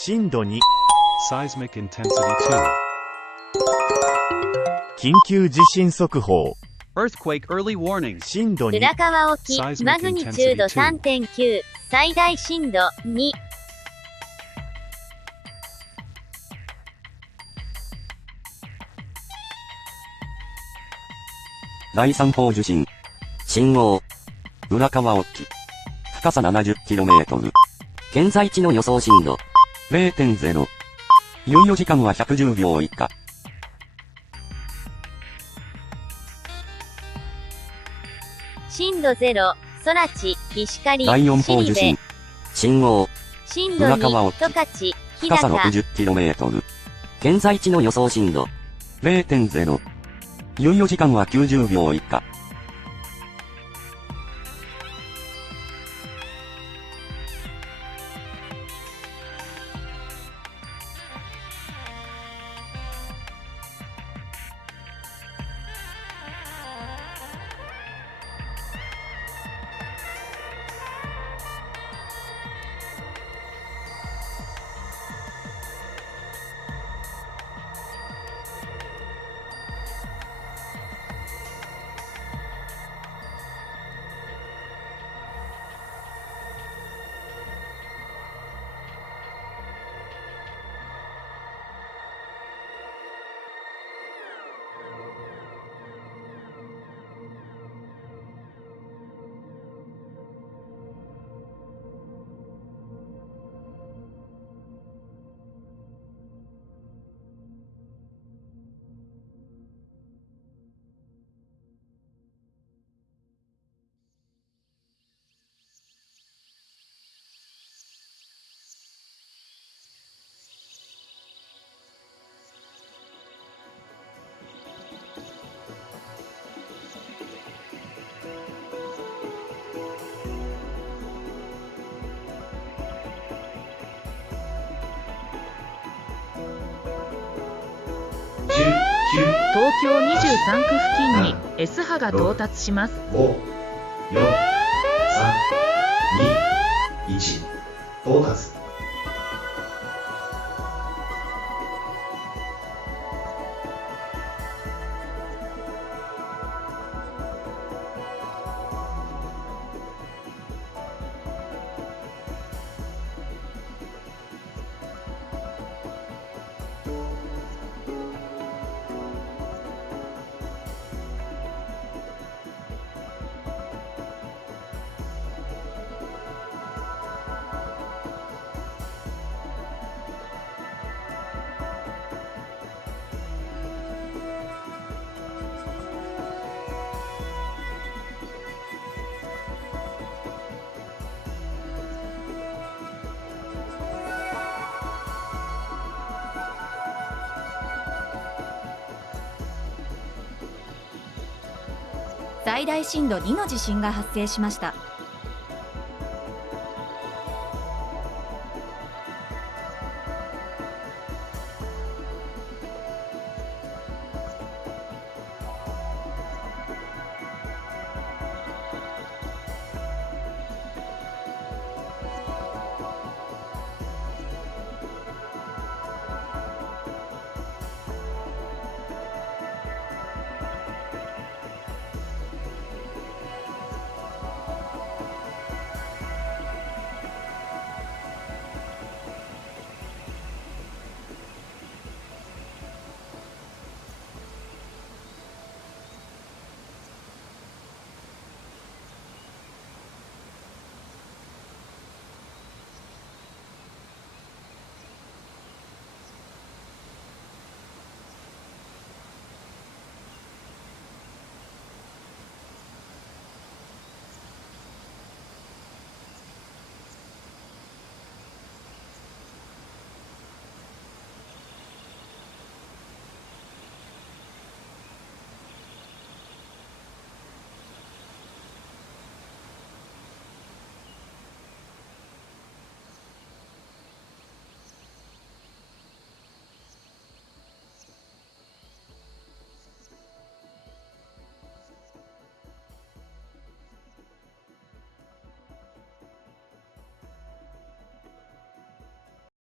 震度2。Seismic intensity 2. 緊急地震速報。Earthquake early warning. 震度2。浦河沖 Seismic マグニチュード 3.9 最大震度2。第3波受震。震央。浦河沖。深さ 70km。現在地の予想震度。0.0。猶予時間は110秒以下。震度0、空知、石狩、第4波受震。震央。震度浦河2、沖十勝、日深さ高。60km。現在地の予想震度。0.0。猶予時間は90秒以下。東京23区付近に S 波が到達します。5、4、3、2、1、到達。最大震度2の地震が発生しました。